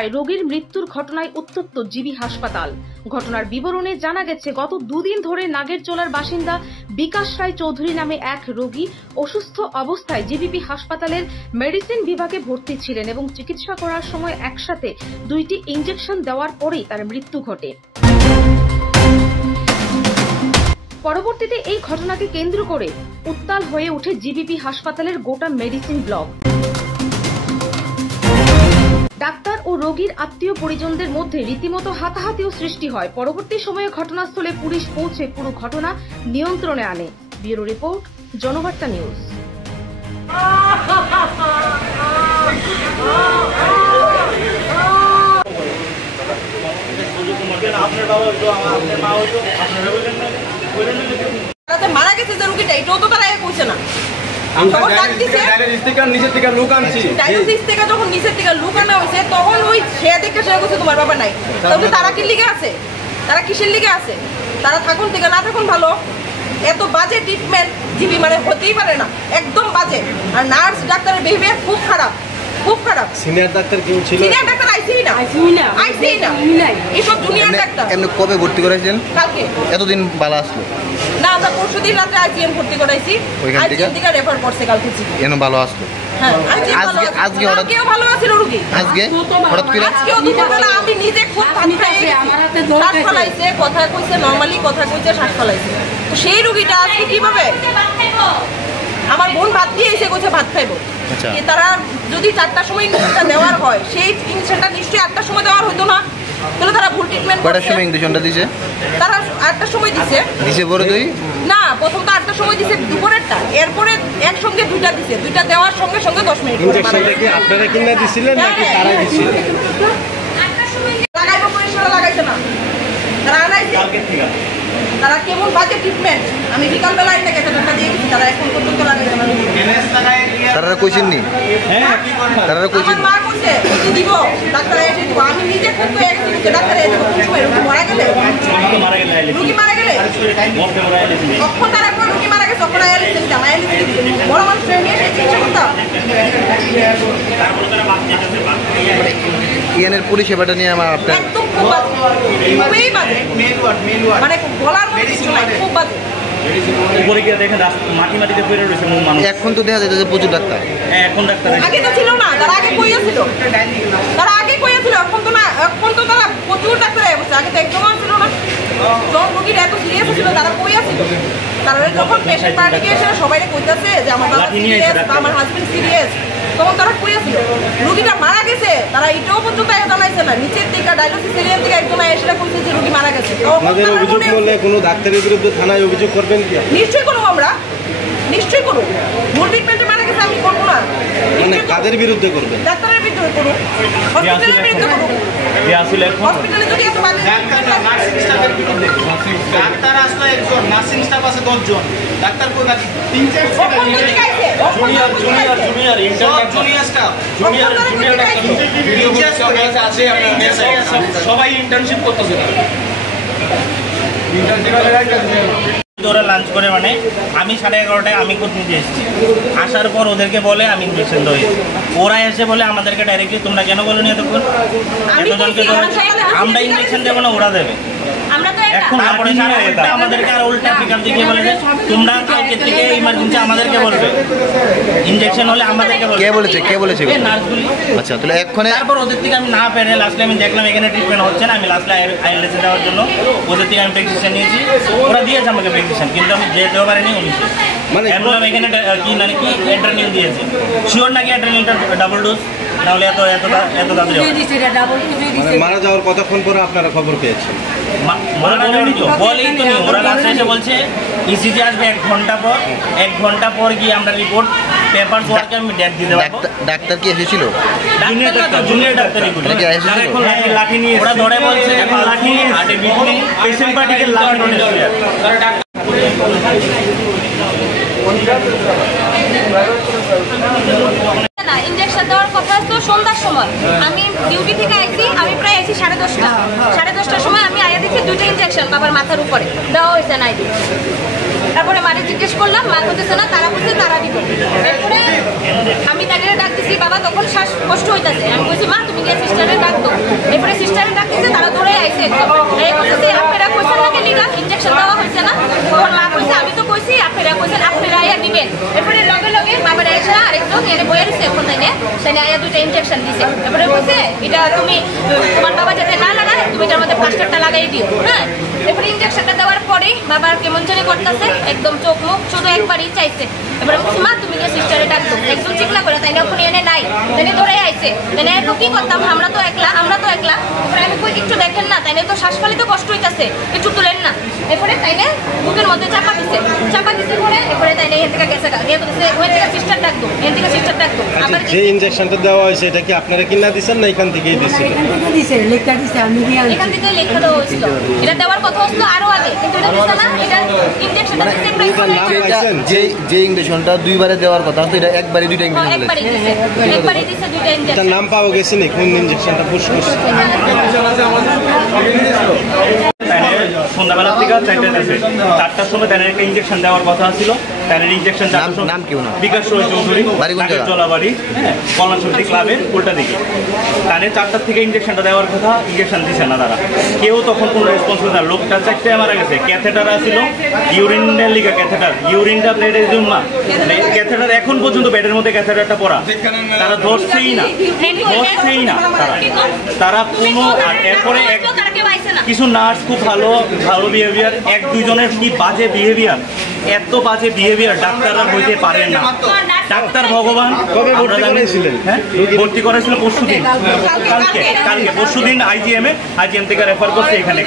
থাকায় রোগীর মৃত্যুর ঘটনায় উত্তপ্ত জিবি হাসপাতাল। ঘটনার বিবরণে জানা গেছে, গত দুদিন ধরে নাগেরচোলার বাসিন্দা বিকাশ রায় চৌধুরী নামে এক রোগী অসুস্থ অবস্থায় জিবিপি হাসপাতালের মেডিসিন বিভাগে ভর্তি ছিলেন এবং চিকিৎসা করার সময় একসাথে 2টি ইঞ্জেকশন দেওয়ার পরেই তার মৃত্যু ঘটে। পরবর্তীতে এই ঘটনাকে কেন্দ্র করে উত্তাল হয়ে ওঠে জিবিপি হাসপাতালের গোটা মেডিসিন ব্লক। ডাক্তার ও রোগীর আত্মীয় পরিজনদের মধ্যে রীতিমতো হাতাহাতিও সৃষ্টি হয়। পরবর্তী সময়ে ঘটনাস্থলে পুলিশ পৌঁছে পুরো ঘটনা নিয়ন্ত্রণে আনে। Bureau report, Janabarta news. মারা গেছে যে রুগীটা, এটাও তো তারা কইছে না। যখন নিচের থেকে লুকানো হয়েছে তখন ওই সে দেখে সে বলছে তোমার বাবা নাই। তবে তারা কি লিগে আছে, তারা কিসের লিগে আছে? তারা থাকুন থেকে না থাকুন ভালো। এত বাজে ট্রিটমেন্ট জিবি মানে হতেই পারে না, একদম বাজে। আর নার্স ডাক্তারের বিহেভিয়ার খুব খারাপ, খুব খারাপ। সিনিয়র ডাক্তার কেউ ছিল? সিনিয়র ডাক্তার আইসিই না। এইসব জুনিয়র ডাক্তার। এমনি কবে ভর্তি করাইছেন? কালকে। এতদিন ভালো আসলো না, আমরা পরশুদিন রাতে আইজিএম ভর্তি করাইছি, আইজিএম থেকে রেফার করছে কালকে। এন ভালো আসলো। হ্যাঁ, আজকে হঠাৎ কেউ ভালো আছিল রোগী। আজকে হঠাৎ করে আজকেও দুপুরবেলা আমি নিজে খুব ভাত খাইছি, শ্বাস ফলাইছে, কথা কইছে, নরমালি কথা কইছে, শ্বাস ফলাইছে। তো সেই রোগীটা আজকে কিভাবে? আমার বোন ভাত দিয়ে এসে কইছে ভাত খাইবো। তারা যদি 4টার সময় ইঞ্জেকশনটা দেওয়ার হয়, সেই ইঞ্জেকশনটা নিশ্চয়ই 8টার সময় দেওয়ার হতো না। তাহলে তারা ভুল ট্রিটমেন্ট। কয়টার সময় ইঞ্জেকশনটা দিছে? তারা 8টার সময় দিছে। পরে দুই না, প্রথম তো 8টার সময় দিছে দুপুরেরটা, এরপরে একসঙ্গে 2টা দিছে। 2টা দেওয়ার সঙ্গে সঙ্গে 10 মিনিট। ইঞ্জেকশনটা কি আপনারা কিনা দিছিলেন নাকি তারা দিছিল? লাগাইবো পরিষ্কার লাগাইছে না, তারা আনাইছে। তারা কেমন বাজে ট্রিটমেন্ট। আমি বিকালবেলা এটা কেটে টাকা দিয়ে গেছি, তারা এখন পর্যন্ত লাগাইছে না। তারা কইছেন নি? হ্যাঁ, তারা কইছেন। আমার মা কইছে দিব, ডাক্তার এসে দিব। আমি নিজে খুব হয়ে গেছি, ডাক্তার এসে দিব। কোন সময় রোগী মারা গেলে, রোগী মারা গেলে তখন তারা কোন রোগী মারা গেছে তখন আয়ালিসে দিতাম, আয়ালিসে দিতাম। বড় মানুষ নিয়ে এসে চিকিৎসা করতাম। ইয়ানের পুলিশ সেবাটা নিয়ে আমার আপনার একদম খুব বাজে, খুবই বাজে, মানে বলার মতো কিছু নাই, খুব বাজে। উপরে গিয়ে দেখেন মাটি মাটিতে পড়ে রয়েছে মানুষ। এখন তো দেখা যাচ্ছে প্রচুর ডাক্তার। হ্যাঁ, এখন ডাক্তার আগে তো ছিল না, তারা আগে কইয়াছিল, তারা আগে কইয়াছিল। এখন তো না, এখন তো তারা প্রচুর ডাক্তার হয়ে বসে। আগে তো একদম ছিল না। যখন রোগীটা এত সিরিয়াস ছিল তারা কইয়াছিল। তারা যখন পেশেন্ট পার্টিকে এসে সবাই কইতাছে যে আমার বাবা সিরিয়াস বা আমার হাজবেন্ড সিরিয়াস, তখন তারা কইয়াছিল। রোগীটা মারা গেছে, তারা এটাও পর্যন্ত জানাইছে না। নিচের থেকে ডায়ালিসিস এরিয়া থেকে একজন এসে কইছে যে রোগী মারা গেছে। আপনাদের অভিযোগ করলে কোনো ডাক্তারের বিরুদ্ধে থানায় অভিযোগ করবেন কি? নিশ্চয়ই করব, আমরা নিশ্চয়ই করব। ভুল ট্রিটমেন্টে মারা গেছে আমি করবো না। মানে কাদের বিরুদ্ধে করবেন? ডাক্তারের বিরুদ্ধে করব, হসপিটালের বিরুদ্ধে করব। হসপিটালে যদি এত বাজে নার্সিং স্টাফের বিরুদ্ধে, ডাক্তার আসলে একজন, নার্সিং স্টাফ আছে 10 জন, ডাক্তার কই বাকি 3-4 junior junior staff, junior doctor আছে আপনারা সবাই ইন্টার্নশিপ করতেছে। ওরা লাঞ্চ করে, মানে আমি 11:30টায় আমি কোর্ট নিতে এসেছি। আসার পর ওদেরকে বলে আমি ইঞ্জেকশন দেওয়া। ওরা এসে বলে আমাদেরকে ডাইরেক্টলি তোমরা কেন বলো নি এতক্ষণ, এতজনকে আমরা ইঞ্জেকশন দেবো না, ওরা দেবে। এখন তারপরে আমাদেরকে আর উল্টা পিকআপ দিকে বলে যে তোমরা কালকে থেকে ইমার্জেন্সি আমাদেরকে বলবে, ইঞ্জেকশন হলে আমাদেরকে বলবে। কে বলেছে? নার্সগুলি। আচ্ছা, তাহলে এখন তারপর ওদের থেকে আমি না পেরে লাস্টে আমি দেখলাম এখানে ট্রিটমেন্ট হচ্ছে না। আমি লাস্টে আইএলএসে দেওয়ার জন্য ওদের থেকে আমি প্রেসক্রিপশন নিয়েছি। ওরা দিয়েছে আমাকে প্রেসক্রিপশন, কিন্তু আমি যেতেও পারিনি। মানে এখানে কি মানে কি অ্যাড্রেনালিন দিয়েছে, শিওর নাকি অ্যাড্রেনালিনটা ডাবল ডোজ, নাহলে এত তাড়াতাড়ি মারা যাওয়ার কতক্ষণ পরে আপনারা খবর পেয়েছেন? বলেই তো নেই। ওরা লাস্টে এসে বলছে ইসিজি আসবে 1 ঘন্টা পর, 1 ঘন্টা পর গিয়ে আমরা রিপোর্ট পেপার ওয়ার্কে আমি ডেট দিতে পারবো। ডাক্তার কি এসেছিল? জুনিয়র ডাক্তার লাঠি নিয়ে ওরা ধরে বলছে লাঠি হাতে বিটনি পেশেন্ট পার্টিকে লাঠি নিয়ে না। ইঞ্জেকশন দেওয়ার কথা তো সন্ধ্যার সময়। আমি ডিউটি থেকে আইছি, আমি প্রায় আইছি 10:30টার সময়। আমি আয়া দেখি 2টা ইঞ্জেকশন বাবার মাথার উপরে দেওয়া হয়েছে নাই। তারপরে মারে জিজ্ঞেস করলাম, মা বলতেছে না, তারা বলছে তারা দিব। এরপরে আমি তাদের ডাক দিছি, বাবা তখন শ্বাস কষ্ট হইতাছে। আমি বলছি মা তুমি গিয়ে সিস্টারে ডাক দাও। এরপরে সিস্টারে ডাক দিছে, তারা ধরে আইছে একদম। এই বলতেছে আপনারা কইছেন নাকি নিলা ইনজেকশন দেওয়া হয়েছে না? তখন মা কইছে আমি তো কইছি আপনারা কইছেন আপনারা আইয়া দিবেন। এরপরে লগে লগে বাবার এসে আরেকজন এনে বইয়ে দিছে এখন তাই আইয়া 2টা ইনজেকশন দিছে। এরপরে বলছে এটা তুমি তোমার বাবা যাতে না লাগায় তুমি এটার মধ্যে প্লাস্টারটা লাগাই দিও। হ্যাঁ, এরপরে ইনজেকশনটা দেওয়ার পরেই বাবার কেমন জানি করতেছে, একদম চোখ মুখ শুধু একবারই চাইছে। এবারে বলছি মা তুমি গিয়ে সিস্টারে ডাক দাও। একজন চিকলা করে তাই এখন এনে নাই, তাই ধরে আইছে। তাই এখন কি করতাম, আমরা তো একলা। এরপরে আমি কই একটু দেখেন না, তাই তো শ্বাসফালিতে কষ্ট হইতাছে, একটু তুলেন না। এরপরে তাই বুকের মধ্যে চাপা দিছে পরে এরপরে তাই এখান থেকে গেছে গিয়ে বলতেছে ওই থেকে সিস্টার ডাক দাও, এখান থেকে সিস্টার ডাক দাও। আবার যে ইনজেকশনটা দেওয়া হয়েছে এটা কি আপনারা কিনা দিচ্ছেন না এখান থেকেই দিচ্ছেন? এখান থেকে লেখা দেওয়া হয়েছিল, এটা দেওয়ার কথা হচ্ছিল আরো আগে, কিন্তু এটা দিচ্ছে না। এটা ইনজেকশনটা দিচ্ছে যে ইঞ্জেকশনটা 2বারে দেওয়ার কথা তো এটা একবারে 2টা ইঞ্জেকশন একবারই দিছে 2টা ইনজেকশন। তার নাম পাওয়া গেছে নি কোন ইনজেকশনটা পুশ করছে? সন্ধ্যাবেলা থেকে 4টার সময় তাদের একটা ইনজেকশন দেওয়ার কথা ছিল। তাদের ইনজেকশন নাম কি ওনার? বিকাশ রয় চৌধুরী, জলাবাড়ি, কল্যাণ সমিতি ক্লাবের উল্টা দিকে। তাদের 4টার থেকে ইনজেকশনটা দেওয়ার কথা, ইনজেকশন দিচ্ছে না তারা। কেউ তখন কোনো রেসপন্স না। লোকটা 4টায় মারা গেছে। ক্যাথেটার ছিল, ইউরিনের লিগা ক্যাথেটার, ইউরিনটা প্লেটের জন্য ক্যাথেটার এখন পর্যন্ত বেডের মধ্যে ক্যাথেটারটা পড়া। তারা ধরছেই না তারা কোনো। এরপরে কিছু নার্স খুব ভালো বিহেভিয়ার, 1-2 জনের কি বাজে বিহেভিয়ার, এত বাজে বিহেভিয়ার ডাক্তাররা হইতে পারেন না। ডাক্তার ভগবান। ভর্তি করেছিল পরশুদিন, কালকে পরশুদিন আইজিএম থেকে রেফার করছে এখানে।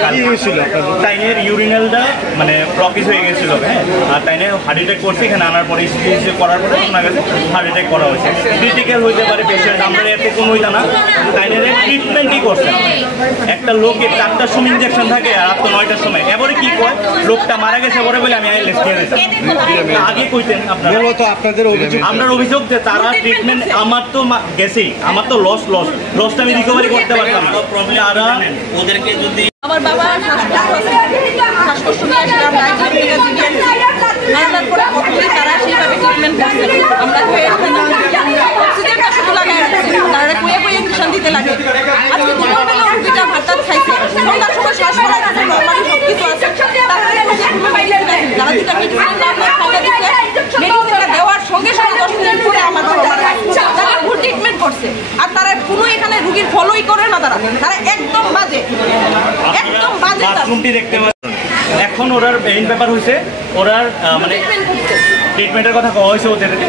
তাইনের ইউরিনালটা মানে ব্লকেজ হয়ে গেছিল। হ্যাঁ, আর তাইনে হার্ট অ্যাটাক করছে। এখানে আনার পরে করার পরে শোনা গেছে হার্ট অ্যাটাক করা হয়েছে। ক্রিটিক্যাল হইতে পারে পেশেন্ট, আমরা এত কোনো হইতা না। তাইনের ট্রিটমেন্টই করছে। একটা লোকের 4টার সময় ইনজেকশন থাকে আর রাত 9টার সময়। এবারে কি কয়, লোকটা মারা গেছে বলে আমি আইলেস দিয়ে দিতাম। আগে কইতেন আপনারা। আপনাদের অভিযোগ, আপনার অভিযোগ যে তারা ট্রিটমেন্ট, আমার তো গেছেই, আমার তো লসটা আমি রিকভারি করতে পারতাম না। প্রবলেম আর ওদেরকে যদি আমার বাবা শ্বাসকষ্ট নিয়ে আসলাম, আনার পরে প্রথমেই তারা সেইভাবে ট্রিটমেন্ট করছে। আমরা অক্সিজেনটা শুধু লাগাই রাখছি, তারা কয়ে ইনজেকশন দিতে লাগে। আজকে দুপুরবেলা রুগীটা ভাত খাইছে, সন্ধ্যার সময় শ্বাস ফেলা গেছে, নর্মালি সব কিছু আছে। তারা 2টা মেডিসিন মেডিসিনটা দেওয়ার সঙ্গে 10 মিনিট পরে আমার বাবা মারা গেছে। তারা ভুল ট্রিটমেন্ট করছে, আর তারা কোনো এখানে রুগীর ফলোই করে না। তারা একদম বাজে। বাথরুমটি দেখতে পাচ্ছেন। এখন ওরার মেইন ব্যাপার হয়েছে ওরার মানে ট্রিটমেন্টের কথা কওয়া হয়েছে ওদেরকে।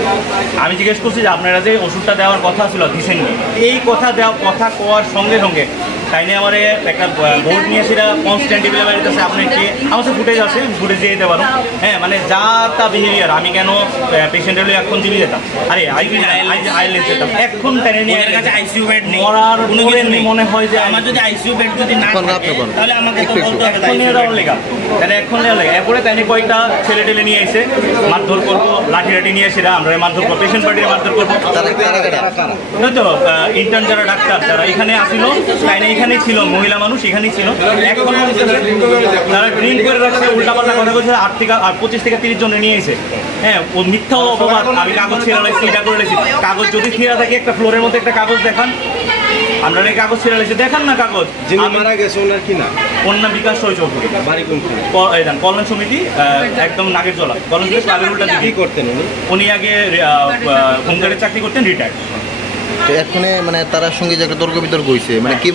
আমি জিজ্ঞেস করছি যে আপনারা যে ওষুধটা দেওয়ার কথা ছিল দিচ্ছেননি। এই কথা কোয়ার সঙ্গে সঙ্গে তাই নিয়ে আমার একটা বোর্ড নিয়ে সেটা কনস্ট্যান্ট টেবিলে বাড়িতেছে। আপনি কি আমার সাথে ফুটেজ আছে, ফুটেজ দিয়ে দিতে পারো। হ্যাঁ, মানে যা তা বিহেভিয়ার। আমি কেন পেশেন্টের হলে এখন দিবি যেতাম, আরে আইলেন্স যেতাম। এখন তাই নিয়ে আইসিইউ বেড মরার মনে হয় যে আমার যদি আইসিইউ বেড যদি না তাহলে আমাকে তো বলতে হবে এখন নিয়ে যাওয়ার লেগা। তাহলে এখন নেওয়া লেগা। এরপরে তাই নিয়ে কয়েকটা ছেলে টেলে নিয়ে এসে মারধর করবো, লাঠি নিয়ে এসে আমরা মারধর করবো, পেশেন্ট পার্টির মারধর করবো। তো ইন্টার্ন যারা ডাক্তার যারা এখানে আসিল, তাই না এখানেই ছিল, মহিলা মানুষ এখানেই ছিল। এখন তারা ড্রিঙ্ক করে রাখছে, উল্টাপাল্টা কথা বলছে। 25 থেকে 30 জন নিয়ে এসে। হ্যাঁ, ও মিথ্যা অপবাদ। আমি কাগজ ছেড়ে লাগছি, এটা করে রেখেছি। কাগজ যদি ছেঁড়া থাকে একটা ফ্লোরের মধ্যে একটা কাগজ দেখান। আমরা কাগজ ছেড়ে রেখেছি, দেখান না কাগজ। মারা গেছে ওনার কি না? ওর নাম বিকাশ রয় চৌধুরী, বাড়ি কোনখানে? কল্যাণ সমিতি, একদম নাগের জলা। কল্যাণ সমিতি ক্লাবের উল্টা দিকে করতেন উনি। আগে হোমগার্ডের চাকরি করতেন, রিটায়ার্ড। এখানে মানে তার সঙ্গে যে একটা তর্ক বিতর্ক হয়েছে, মানে কি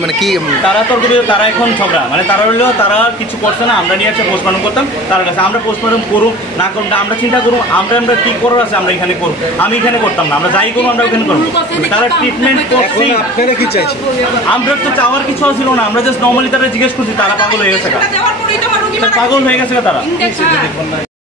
তারা তর্ক বিতর্ক, তারা এখন ঝগড়া। মানে তারা হইলো তারা কিছু করছে না, আমরা নিয়ে একটা পোস্টমর্টম করতাম তার কাছে। আমরা পোস্টমর্টম করুন না করুন, আমরা চিন্তা করুন আমরা কি করার আছে আমরা এখানে করবো। আমি এখানে করতাম না, আমরা যাই করবো আমরা ওখানে করবো। তারা ট্রিটমেন্ট করছে। আপনারা কি চাইছেন? আমরা তো চাওয়ার কিছু ছিল না, আমরা জাস্ট নর্মালি তারা জিজ্ঞেস করছি। তারা পাগল হয়ে গেছে, তারা